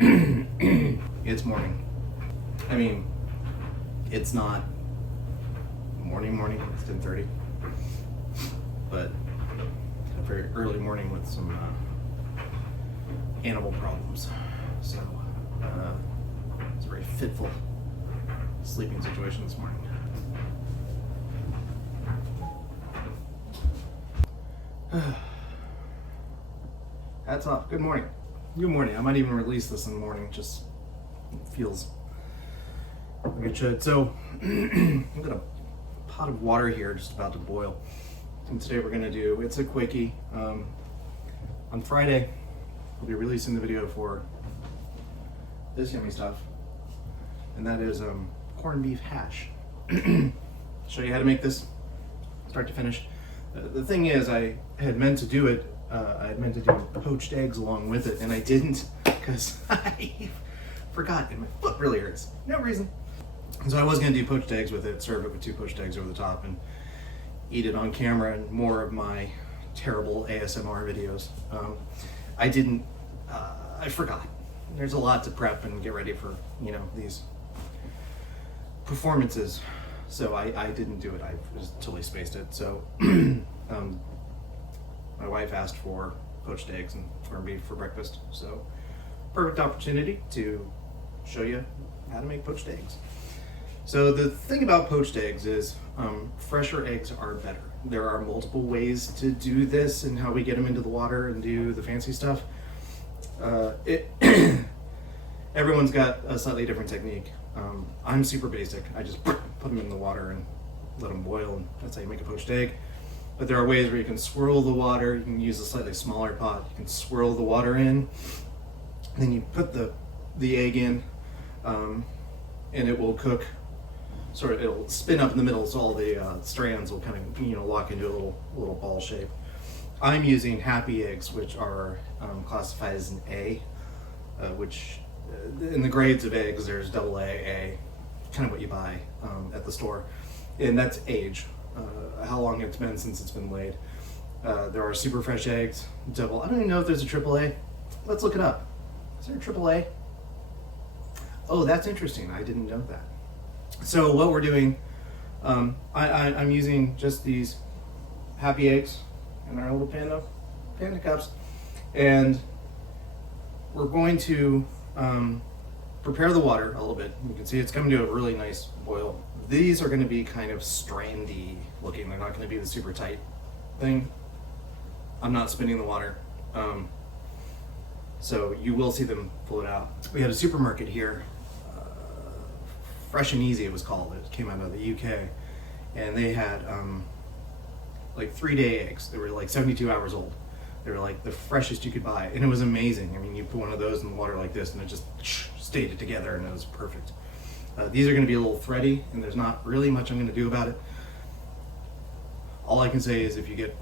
It's morning. I mean, it's not morning, it's 10:30, but a very early morning with some animal problems. So it's a very fitful sleeping situation this morning. Hats off. Good morning. Good morning. I might even release this in the morning. Just feels like it should. So I've got a pot of water here just about to boil. And today we're gonna do, it's a quickie. On Friday, I'll be releasing the video for this yummy stuff. And that is corned beef hash. Show you how to make this, start to finish. The thing is, I had meant to do it, I had meant to do poached eggs along with it, and I didn't because I forgot and my foot really hurts. No reason. And so I was going to do poached eggs with it, serve it with 2 poached eggs over the top, and eat it on camera and more of my terrible ASMR videos. I didn't, I forgot. There's a lot to prep and get ready for, you know, these performances. So I didn't do it. I just totally spaced it. So my wife asked for poached eggs and corned beef for breakfast. So perfect opportunity to show you how to make poached eggs. So the thing about poached eggs is fresher eggs are better. There are multiple ways to do this and how we get them into the water and do the fancy stuff. Everyone's got a slightly different technique. I'm super basic. I just put them in the water and let them boil, and that's how you make a poached egg. But there are ways where you can swirl the water. You can use a slightly smaller pot. You can swirl the water in, then you put the egg in, and it will cook. Sort of, it'll spin up in the middle, so all the strands will kind of, you know, lock into a little ball shape. I'm using happy eggs, which are classified as an A, which in the grades of eggs, there's AA, A, kind of what you buy at the store, and that's age, how long it's been since it's been laid. There are super fresh eggs, double. I don't even know if there's a AAA. Let's look it up. Is there a AAA? Oh, that's interesting. I didn't know that. So what we're doing, I'm using just these happy eggs in our little panda cups, and we're going to prepare the water a little bit. You can see it's coming to a really nice boil. These are going to be kind of strandy looking. They're not going to be the super tight thing. I'm not spinning the water, so you will see them float out. We had a supermarket here, Fresh and Easy it was called. It came out of the UK, and they had like 3-day eggs. They were like 72 hours old. They were like the freshest you could buy, and it was amazing. I mean, you put one of those in the water like this, and it just stayed it together, and it was perfect. These are going to be a little thready, and there's not really much I'm going to do about it. All I can say is if you get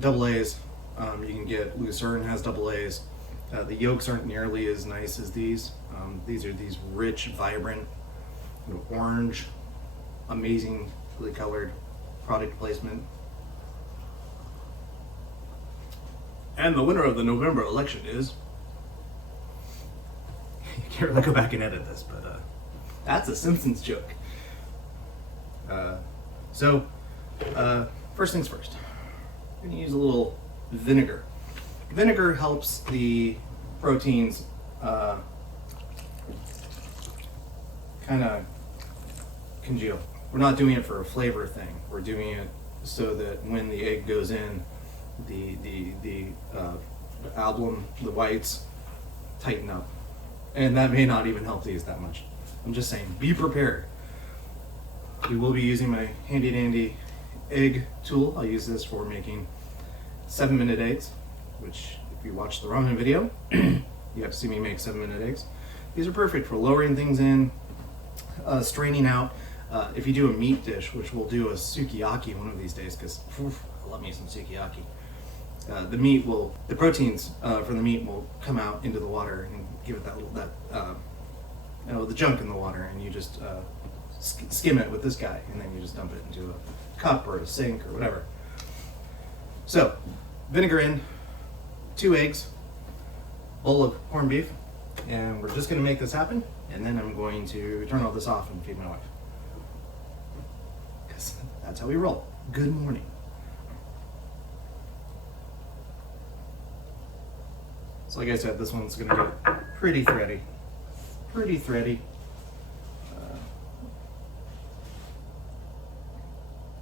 double A's, you can get Lucerne has double A's. The yolks aren't nearly as nice as these. These are these rich, vibrant, orange, amazingly colored product placement. And the winner of the November election is... You can't really go back and edit this, but that's a Simpsons joke. First things first, we're going to use a little vinegar. Vinegar helps the proteins kind of congeal. We're not doing it for a flavor thing. We're doing it so that when the egg goes in, the albumin, the whites, tighten up. And that may not even help these that much. I'm just saying, be prepared. We will be using my handy dandy egg tool. I'll use this for making 7-minute eggs, which if you watch the ramen video, you have to see me make 7-minute eggs. These are perfect for lowering things in, straining out. If you do a meat dish, which we'll do a sukiyaki one of these days, because I love me some sukiyaki. The proteins from the meat will come out into the water and give it the junk in the water, and you just skim it with this guy, and then you just dump it into a cup or a sink or whatever. So, vinegar in, 2 eggs, bowl of corned beef, And we're just gonna make this happen, and then I'm going to turn all this off and feed my wife. Because that's how we roll. Good morning. So like I said, this one's gonna get pretty thready. Pretty thready.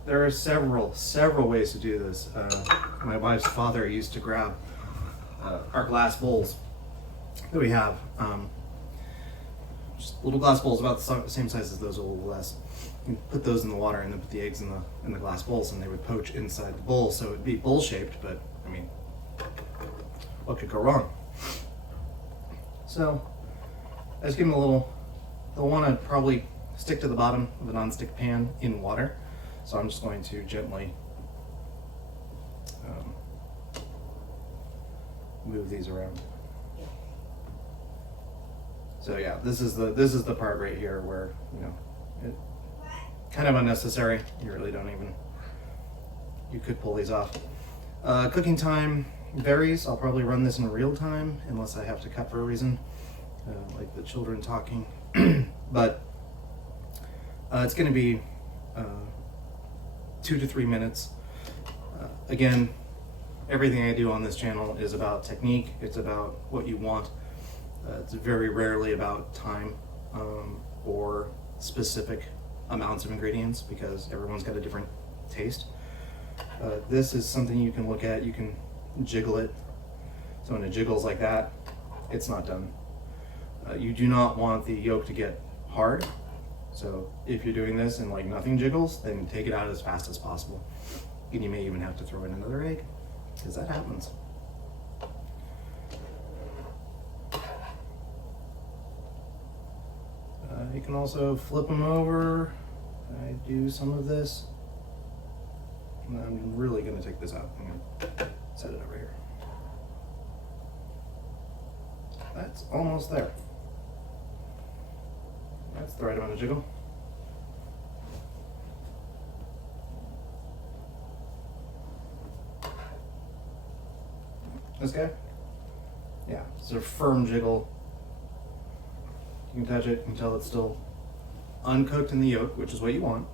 There are several ways to do this. My wife's father used to grab our glass bowls that we have, just little glass bowls about the same size as those, a little less. You put those in the water and then put the eggs in the glass bowls, and they would poach inside the bowl, so it'd be bowl shaped. But I mean, what could go wrong? So I just give them a little. They'll want to probably stick to the bottom of a nonstick pan in water. So I'm just going to gently move these around. So yeah, this is the part right here where, you know, it kind of unnecessary. You really don't even. You could pull these off. Cooking time varies. I'll probably run this in real time unless I have to cut for a reason, like the children talking. But it's going to be 2 to 3 minutes. Again, everything I do on this channel is about technique. It's about what you want. It's very rarely about time or specific amounts of ingredients, because everyone's got a different taste. This is something you can look at. You can jiggle it. So when it jiggles like that, it's not done. You do not want the yolk to get hard. So if you're doing this and like nothing jiggles, then take it out as fast as possible. And you may even have to throw in another egg, because that happens. You can also flip them over. I do some of this. And I'm really going to take this out. I'm going to set it over here. That's almost there. That's the right amount of jiggle. This guy? Yeah, it's a firm jiggle. You can touch it until it's still uncooked in the yolk, which is what you want.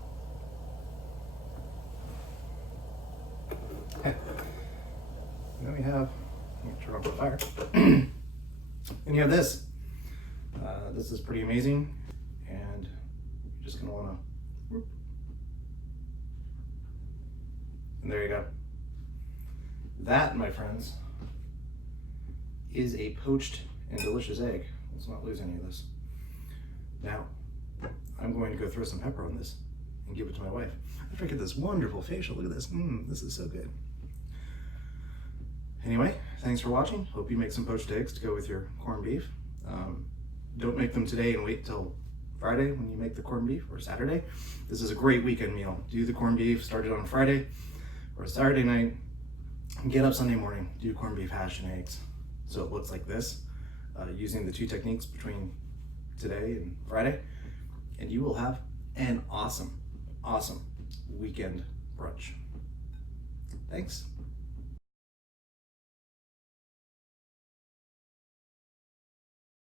And then we have, turn off the fire. Then you have this. This is pretty amazing, and you're just gonna wanna, and there you go. That, my friends, is a poached and delicious egg. Let's not lose any of this. Now, I'm going to go throw some pepper on this and give it to my wife. After I get this wonderful facial, look at this. This is so good. Anyway, thanks for watching. Hope you make some poached eggs to go with your corned beef. Don't make them today and wait till Friday when you make the corned beef, or Saturday. This is a great weekend meal. Do the corned beef, start it on Friday or Saturday night, and get up Sunday morning, do corned beef hash and eggs. So it looks like this, using the two techniques between today and Friday, and you will have an awesome weekend brunch. Thanks.